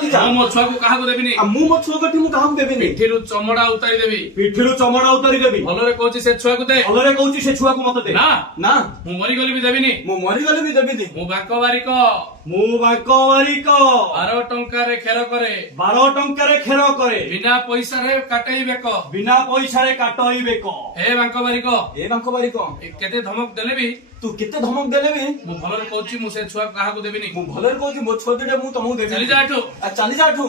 ଚାଲି ଯା। ମୁଁ ମୋ ଛୁଆକୁ କାହାକୁ ଦେବିନି। ମୁଁ ମୋ ଛୁଆ କଠି ମୁଁ କାହାକୁ ଦେବିନି। ପିଠିରୁ ଚମଡା ଉତାରି ଦେବି। ପିଠିରୁ ଚମଡ଼ା ଉତାରି ଦେବି। ଭଲରେ କହୁଛି ସେ ଛୁଆକୁ ଦେ। ଭଲରେ କହୁଛି ସେ ଛୁଆକୁ ମତେ ଦେ। ନା ନା ମୁଁ ମରିଗଲି ବି ଦେବିନି। ମୁଁ ମରିଗଲେ ବି ଦେବିନି। ମୁଁ ବାଙ୍କ ବାରିକ। ମୁଁ ବାଙ୍କ ବାରିକ 12 ଟଙ୍କାରେ ଖେର କରେ। 12 ଟଙ୍କାରେ ଖେଳ କରେ। ବିନା ପଇସାରେ କାଟେଇ ବେକ। ବିନା ପଇସାରେ କାଟ ହେଇ ବେକ। ହେ ବାଙ୍କ ବାରିକ, ଏ ବାଙ୍କ ବାରିକ କେତେ ଧମକ ଦେଲେ ବି ତୁ କେତେ ଧମକ ଦେଲେ ବି ମୁଁ ଭଲରେ କହୁଛି ମୁଁ ସେ ଛୁଆ କାହାକୁ ଦେବିନି। ମୁଁ ଭଲରେ କହୁଛି ମୋ ଛୁଆ ଦିଟା ମୁଁ ତମକୁ ଦେବି। ଚାଲି ଯା ଏଠୁ। ଚାଲି ଯା ଏଠୁ।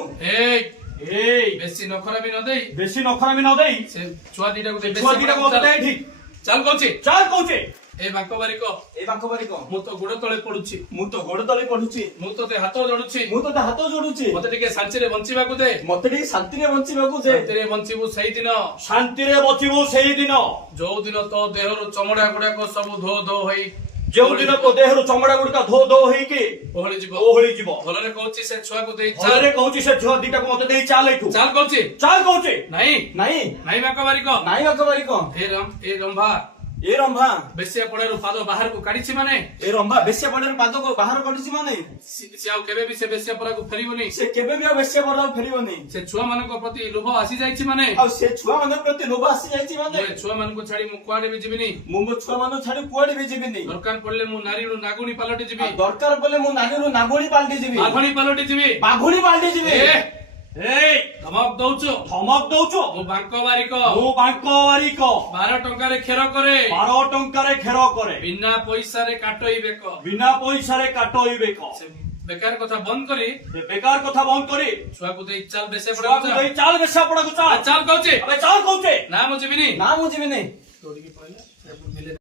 ଏଇ ବେଶୀ ନଖରା ବି ନ ଦେଇ ବେଶୀ ନଖରାମି ନ ଦେଇ ସେ ଛୁଆ ଦିଟାକୁ ଦେ। ଛୁଆ ଦିଟାକୁ ମତେ ଦେ ଠିକ। ଚାଲ କହୁଛି। ଚାଲ କହୁଛେ। ଏ ବାଙ୍କ ବାରିକ, ଏ ବାଙ୍କ ବାରିକ ମୁଁ ତ ଗୋଡ ତଳେ ପଡୁଛି। ମୁଁ ତ ଗୋଡ ତଳେ ପଡୁଛି। ମୁଁ ତୋତେ ହାତ ଯୋଡୁଛି। ମୁଁ ତତେ ହାତ ଯୋଡୁଛି। ମତେ ଟିକେ ଶାନ୍ତିରେ ବଞ୍ଚିବାକୁ ଦେ। ମତେ ଟିକେ ଶାନ୍ତିରେ ବଞ୍ଚିବାକୁ ଦେ। ଶାନ୍ତିରେ ବଞ୍ଚିବୁ ସେଇଦିନ ଶାନ୍ତିରେ ବଞ୍ଚିବୁ ସେଇଦିନ ଯୋଉ ଦିନ ତୋ ଦେହରୁ ଚମଡା ଗୁଡାକ ସବୁ ଧୋ ଧୋ ହୋଇ ଯେଉଁ ଦିନ ତୋ ଦେହରୁ ଚମଡା ଗୁଡିକ ଧୋ ଧୋ ହେଇକି ଓହଳି ଯିବ। ଓହଳି ଯିବ। ଭଲରେ କହୁଛି ସେ ଛୁଆକୁ ଦେଇ ଚାଲ। ଭଲରେ କହୁଛି ସେ ଛୁଆ ଦିଟାକୁ ମତେ ଦେଇ ଚାଲ ଏଠୁ। ଚାଲ କହୁଛି। ଚାଲ କହୁଛେ। ନାଇଁ ନାଇଁ ନାଇଁ ବାଙ୍କ ବାରିକ, ନାଇଁ ବାଙ୍କ ବାରିକ ଏ ରମ୍ଭା ଏ ରମ୍ଭା ବେଶିଆ ପଡାରୁ ପାଦ ବାହାରକୁ କାଢିଛି ମାନେ ଏ ରମ୍ଭା ବେଶ୍ୟା ପଡାରେ ପାଦକୁ ବାହାର କରିଛି ମାନେ ସେ ଆଉ କେବେ ବି ସେ ବେଶିଆ ପଡାକୁ ଫେରିବନି। ସେ କେବେ ବି ଆଉ ବେଶ୍ୟା ପଡାକୁ ଫେରିବନି। ସେ ଛୁଆ ମାନଙ୍କ ପ୍ରତି ଲୋଭ ଆସି ଯାଇଛି ମାନେ ଆଉ ସେ ଛୁଆ ମାନଙ୍କ ପ୍ରତି ଲୋଭ ଆସି ଯାଇଛି ମାନେ ମୁଁ ଏ ଛୁଆ ମାନଙ୍କୁ ଛାଡି ମୁଁ କୁଆଡେ ବି ଯିବିନି। ମୁଁ ମୋ ଛୁଆ ମାନଙ୍କୁ ଛାଡି କୁଆଡେ ବି ଯିବିନି। ଦରକାର ପଡିଲେ ମୁଁ ନାରୀରୁ ନାଗୁଣୀ ପାଲଟି ଯିବି। ଆଉ ଦରକାର ପଡିଲେ ମୁଁ ନାରୀରୁ ନାଗୁଣୀ ପାଲଟି ଯିବି। ବାଘଣୀ ପାଲଟି ଯିବି। ବାଘୁଣୀ ପାଲଟି ଯିବି। ଏଇ ଧମକ ଦଉଛୁ। ଧମକ ଦଉଛୁ। ମୁଁ ବାଙ୍କ ବାରିକ। ମୁଁ ବାଙ୍କ ବାରିକ 12 ଟଙ୍କାରେ ଖେର କରେ। 12 ଟଙ୍କାରେ ଖେଳ କରେ। ବିନା ପଇସାରେ କାଟଇ ବେକ। ବିନା ପଇସାରେ କାଟ ହେଇ ବେକ। ସେ ବେକାର କଥା ବନ୍ଦ କରି ଏ ବେକାର କଥା ବନ୍ଦ କରି ଛୁଆକୁ ଦେଇ ଚାଲ ବେଶେ ଛୁଆକୁ ଦେଇ ଚାଲ ବେଶ୍ୟା ପଡାକୁ ଚାଲ। ଚାଲ କହୁଛି। ଆବେ ଚାଲ କହୁଛେ। ନା ମୁଁ ଯିବିନି। ନା ମୁଁ ଯିବିନି।